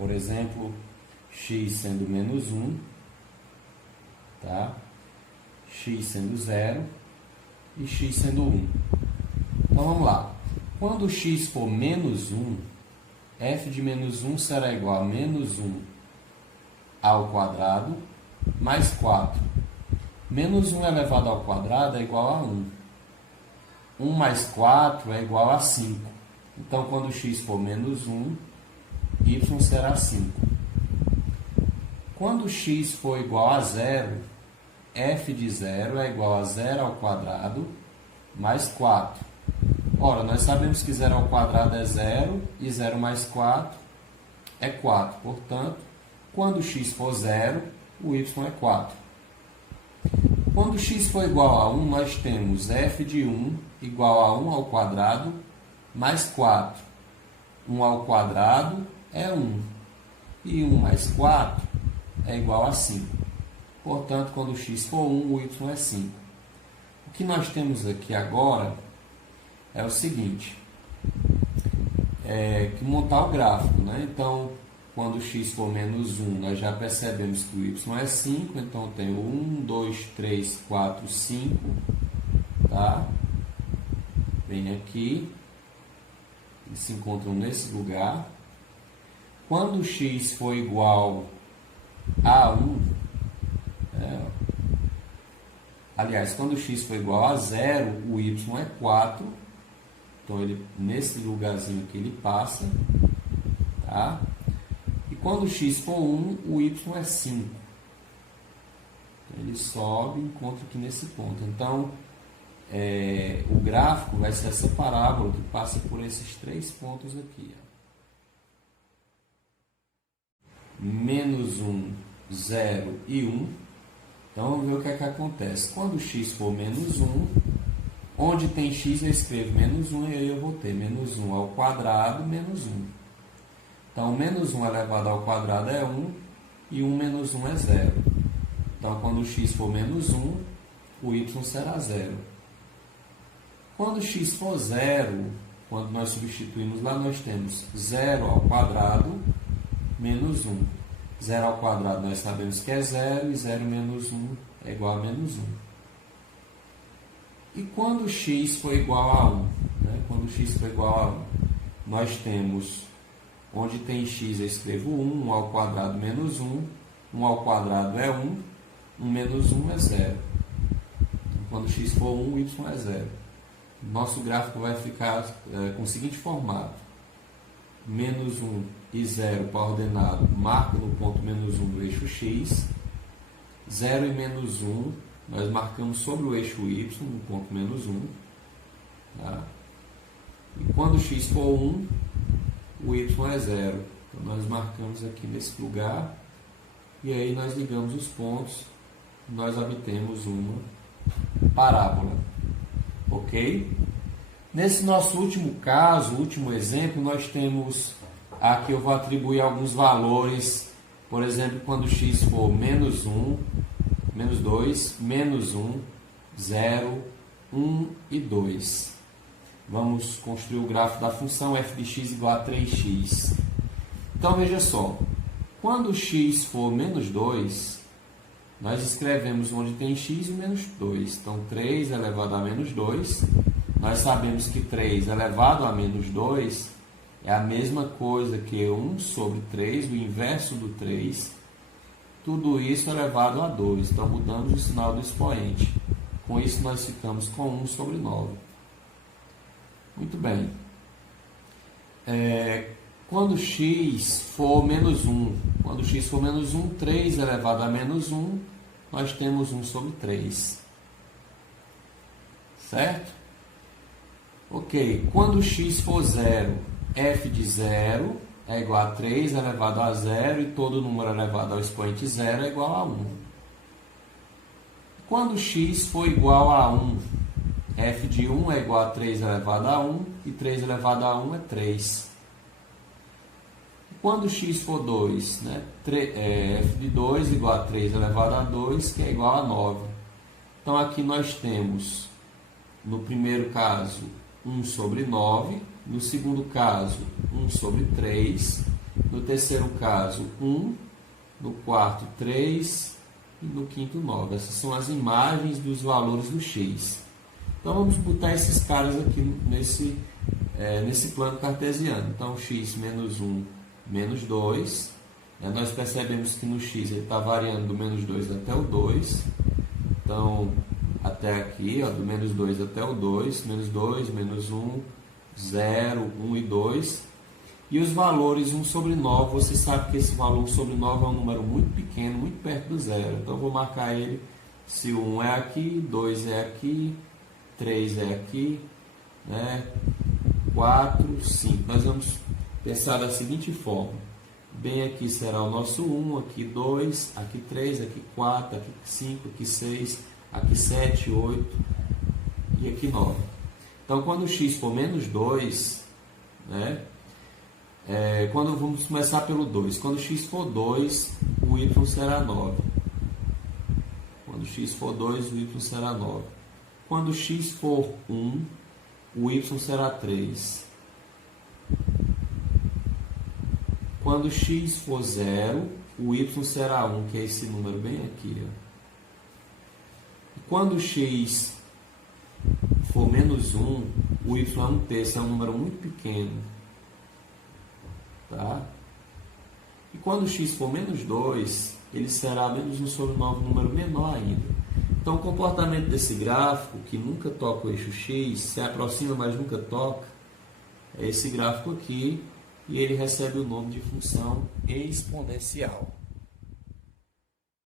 Por exemplo, x sendo menos 1, tá? X sendo 0 e x sendo 1. Então, vamos lá. Quando x for menos 1, f de menos 1 será igual a menos 1 ao quadrado mais 4. Menos 1 elevado ao quadrado é igual a 1. 1 mais 4 é igual a 5. Então, quando x for menos 1, y será 5. Quando x for igual a 0, f de 0 é igual a 0 ao quadrado mais 4. Ora, nós sabemos que 0 ao quadrado é 0 e 0 mais 4 é 4. Portanto, quando x for 0, o y é 4. Quando x for igual a 1, nós temos f de 1 igual a 1 ao quadrado mais 4. 1 ao quadrado é 1. E 1 mais 4 é igual a 5. Portanto, quando x for 1, o y é 5. O que nós temos aqui agora é o seguinte, que montar o gráfico, né? Então, quando x for menos 1, nós já percebemos que o y é 5, então eu tenho 1, 2, 3, 4, 5, tá? Vem aqui, eles se encontram nesse lugar. Quando x for igual a 1, aliás, quando x for igual a 0, o y é 4, então ele, nesse lugarzinho aqui ele passa, tá? E quando x for 1, o y é 5. Então, ele sobe e encontra aqui nesse ponto. Então, o gráfico vai ser essa parábola que passa por esses 3 pontos aqui. Ó. Menos 1, 0 e 1. Então, vamos ver o que é que acontece. Quando x for menos 1, onde tem x eu escrevo menos 1 e aí eu vou ter menos 1 ao quadrado menos 1. Então, menos 1 elevado ao quadrado é 1 e 1 menos 1 é 0. Então, quando x for menos 1, o y será 0. Quando x for 0, quando nós substituímos lá, nós temos 0 ao quadrado menos 1. 0 ao quadrado nós sabemos que é 0 e 0 menos 1 é igual a menos 1. E quando x for igual a 1? Né? Quando x for igual a 1, nós temos, onde tem x eu escrevo 1, 1 ao quadrado menos 1, 1 ao quadrado é 1, 1 menos 1 é 0. Então, quando x for 1, o y é 0. Nosso gráfico vai ficar com o seguinte formato. Menos 1 e 0 para ordenado, marca no ponto menos 1 do eixo x. 0 e menos 1, nós marcamos sobre o eixo y, no ponto menos 1. Tá? E quando x for 1, o y é 0. Então, nós marcamos aqui nesse lugar. E aí nós ligamos os pontos. Nós obtemos uma parábola. Ok? Nesse nosso último caso, último exemplo, nós temos... Aqui eu vou atribuir alguns valores. Por exemplo, quando x for menos 1, menos 2, menos 1, 0, 1 e 2. Vamos construir o gráfico da função f de x igual a 3x. Então, veja só. Quando x for menos 2, nós escrevemos onde tem x e menos 2. Então, 3 elevado a menos 2. Nós sabemos que 3 elevado a menos 2 é a mesma coisa que 1 sobre 3, o inverso do 3. Tudo isso elevado a 2. Então, mudamos o sinal do expoente. Com isso, nós ficamos com 1 sobre 9. Muito bem. Quando x for menos 1, quando x for menos 1, 3 elevado a menos 1, nós temos 1 sobre 3. Certo? Ok. Quando x for 0, f de 0 é igual a 3 elevado a 0 e todo número elevado ao expoente 0 é igual a 1. Quando x for igual a 1, f de 1 é igual a 3 elevado a 1 e 3 elevado a 1 é 3. Quando x for 2, né, f de 2 igual a 3 elevado a 2, que é igual a 9. Então, aqui nós temos, no primeiro caso, 1 sobre 9. No segundo caso, 1 sobre 3. no terceiro caso 1, no quarto 3 e no quinto 9. Essas são as imagens dos valores do x. Então vamos botar esses caras aqui nesse plano cartesiano. Então x menos 1, menos 2. Nós percebemos que no x ele está variando do menos 2 até o 2. Então, até aqui, ó, do menos 2 até o 2, menos 2, menos 1, 0, 1 e 2. E os valores 1 sobre 9, você sabe que esse valor 1 sobre 9 é um número muito pequeno, muito perto do zero. Então, eu vou marcar ele se o 1 é aqui, 2 é aqui, 3 é aqui, né? 4, 5. Nós vamos pensar da seguinte forma. Bem aqui será o nosso 1, aqui 2, aqui 3, aqui 4, aqui 5, aqui 6, aqui 7, 8 e aqui 9. Então, quando o x for menos 2, né? Quando vamos começar pelo 2. Quando x for 2, o y será 9. Quando x for 2, o y será 9. Quando x for 1, o y será 3. Quando x for 0, o y será 1, que é esse número bem aqui. Ó. E quando x for menos 1, o y é 1/3, é um número muito pequeno. Tá? E quando x for menos 2, ele será menos 1 sobre 9, um número menor ainda. Então, o comportamento desse gráfico, que nunca toca o eixo x, se aproxima, mas nunca toca, é esse gráfico aqui, e ele recebe o nome de função exponencial.